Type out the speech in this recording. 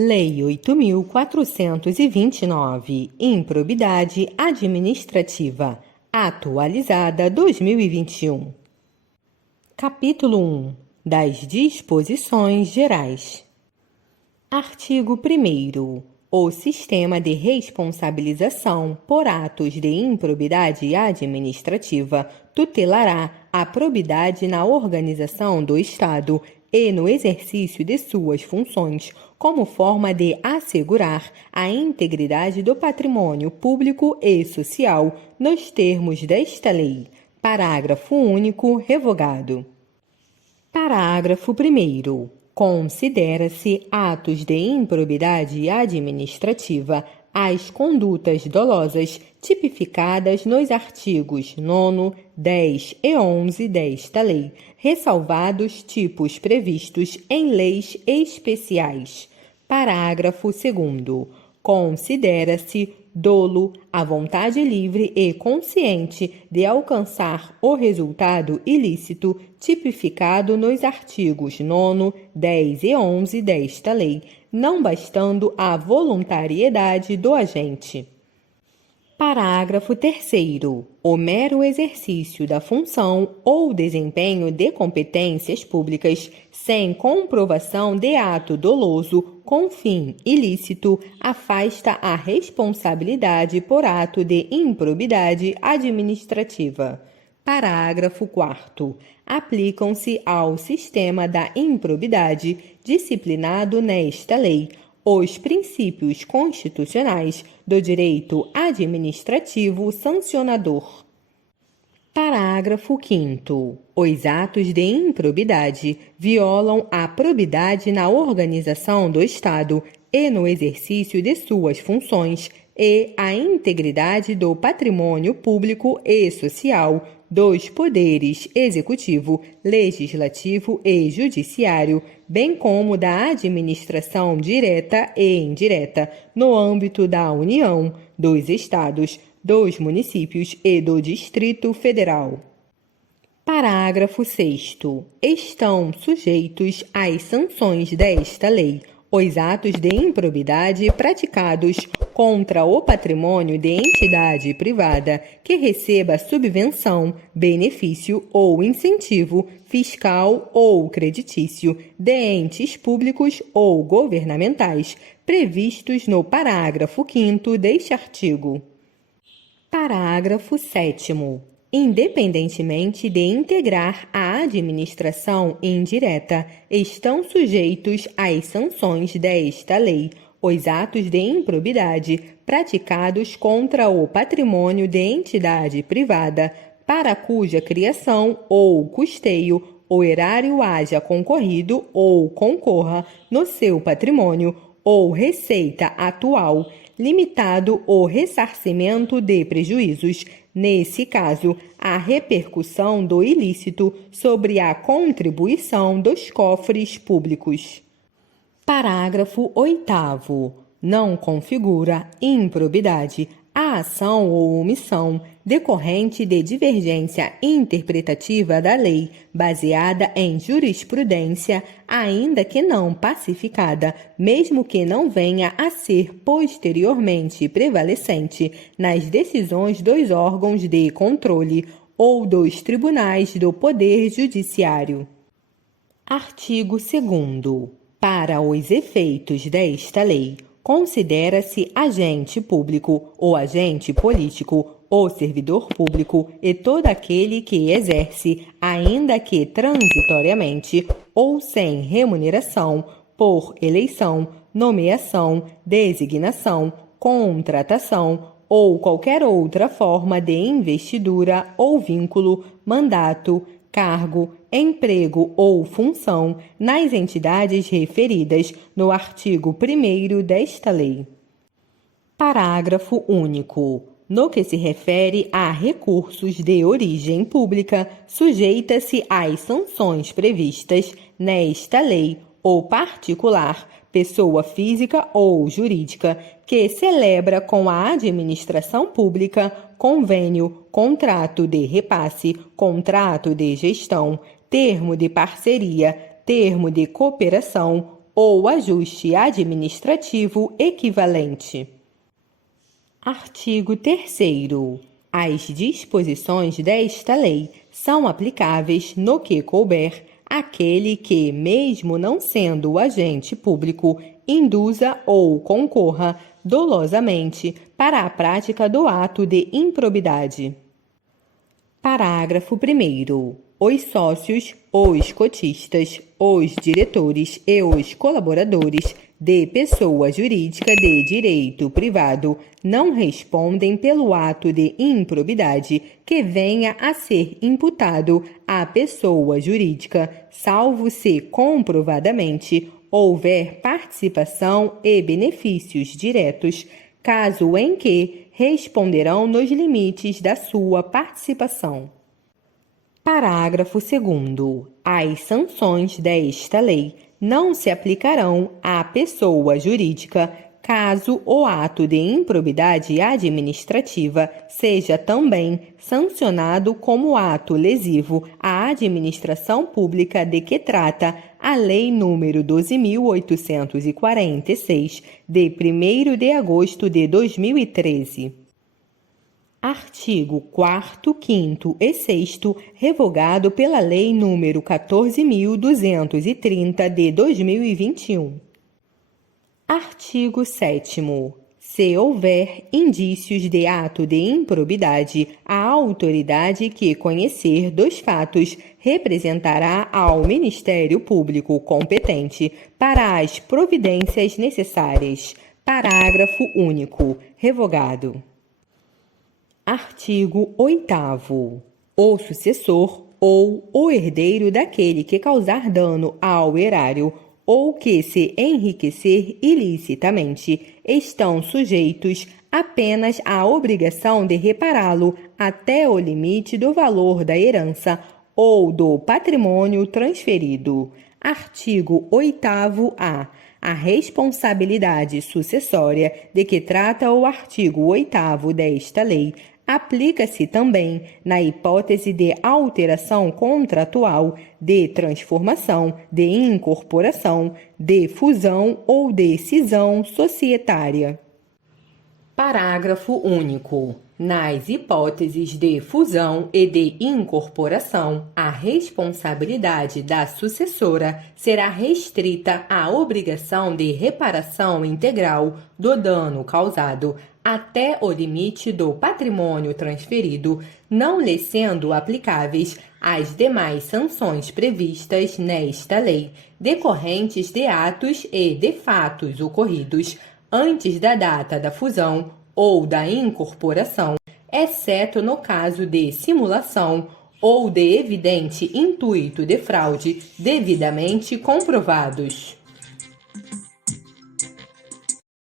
Lei 8.429, Improbidade Administrativa, atualizada 2021. Capítulo 1. Das Disposições Gerais. Artigo 1º. O sistema de responsabilização por atos de improbidade administrativa tutelará a probidade na organização do Estado e no exercício de suas funções, como forma de assegurar a integridade do patrimônio público e social, nos termos desta lei. Parágrafo único revogado. Parágrafo 1º. Considera-se atos de improbidade administrativa as condutas dolosas tipificadas nos artigos 9º, 10 e 11 desta lei, ressalvados tipos previstos em leis especiais. Parágrafo 2º. Considera-se dolo a vontade livre e consciente de alcançar o resultado ilícito tipificado nos artigos 9º, 10 e 11 desta lei, não bastando a voluntariedade do agente. Parágrafo 3º. O mero exercício da função ou desempenho de competências públicas sem comprovação de ato doloso com fim ilícito afasta a responsabilidade por ato de improbidade administrativa. Parágrafo 4º. Aplicam-se ao sistema da improbidade disciplinado nesta lei os princípios constitucionais do direito administrativo sancionador. Parágrafo 5º. Os atos de improbidade violam a probidade na organização do Estado e no exercício de suas funções e a integridade do patrimônio público e social dos poderes executivo, legislativo e judiciário, bem como da administração direta e indireta no âmbito da União, dos Estados, dos municípios e do Distrito Federal. Parágrafo 6º. Estão sujeitos às sanções desta lei os atos de improbidade praticados contra o patrimônio de entidade privada que receba subvenção, benefício ou incentivo fiscal ou creditício de entes públicos ou governamentais previstos no parágrafo 5º deste artigo. Parágrafo 7º. Independentemente de integrar a administração indireta, estão sujeitos às sanções desta lei os atos de improbidade praticados contra o patrimônio de entidade privada para cuja criação ou custeio o erário haja concorrido ou concorra no seu patrimônio ou receita atual, limitado o ressarcimento de prejuízos, nesse caso, a repercussão do ilícito sobre a contribuição dos cofres públicos. Parágrafo 8º. Não configura improbidade a ação ou omissão decorrente de divergência interpretativa da lei baseada em jurisprudência, ainda que não pacificada, mesmo que não venha a ser posteriormente prevalecente nas decisões dos órgãos de controle ou dos tribunais do Poder Judiciário. Artigo 2º. Para os efeitos desta lei, considera-se agente público ou agente político ou servidor público e todo aquele que exerce, ainda que transitoriamente ou sem remuneração, por eleição, nomeação, designação, contratação ou qualquer outra forma de investidura ou vínculo, mandato, cargo, emprego ou função nas entidades referidas no artigo 1º desta lei. Parágrafo único. No que se refere a recursos de origem pública, sujeita-se às sanções previstas nesta lei ou particular, pessoa física ou jurídica, que celebra com a administração pública convênio, contrato de repasse, contrato de gestão, termo de parceria, termo de cooperação ou ajuste administrativo equivalente. Artigo 3º. As disposições desta lei são aplicáveis no que couber àquele que, mesmo não sendo agente público, induza ou concorra dolosamente para a prática do ato de improbidade. Parágrafo 1º. Os sócios, os cotistas, os diretores e os colaboradores de pessoa jurídica de direito privado não respondem pelo ato de improbidade que venha a ser imputado à pessoa jurídica, salvo se comprovadamente houver participação e benefícios diretos, caso em que responderão nos limites da sua participação. Parágrafo 2º. As sanções desta lei não se aplicarão à pessoa jurídica, caso o ato de improbidade administrativa seja também sancionado como ato lesivo à administração pública de que trata a Lei nº 12.846, de 1º de agosto de 2013. Artigo 4º, 5º e 6º, revogado pela Lei nº 14.230, de 2021. Artigo 7º. Se houver indícios de ato de improbidade, a autoridade que conhecer dos fatos representará ao Ministério Público competente para as providências necessárias. Parágrafo único. Revogado. Artigo 8º. O sucessor ou o herdeiro daquele que causar dano ao erário ou que se enriquecer ilicitamente estão sujeitos apenas à obrigação de repará-lo até o limite do valor da herança ou do patrimônio transferido. Artigo 8º-A. A responsabilidade sucessória de que trata o artigo 8º desta lei aplica-se também na hipótese de alteração contratual, de transformação, de incorporação, de fusão ou de cisão societária. Parágrafo único. Nas hipóteses de fusão e de incorporação, a responsabilidade da sucessora será restrita à obrigação de reparação integral do dano causado até o limite do patrimônio transferido, não lhe sendo aplicáveis as demais sanções previstas nesta lei, decorrentes de atos e de fatos ocorridos antes da data da fusão ou da incorporação, exceto no caso de simulação ou de evidente intuito de fraude devidamente comprovados.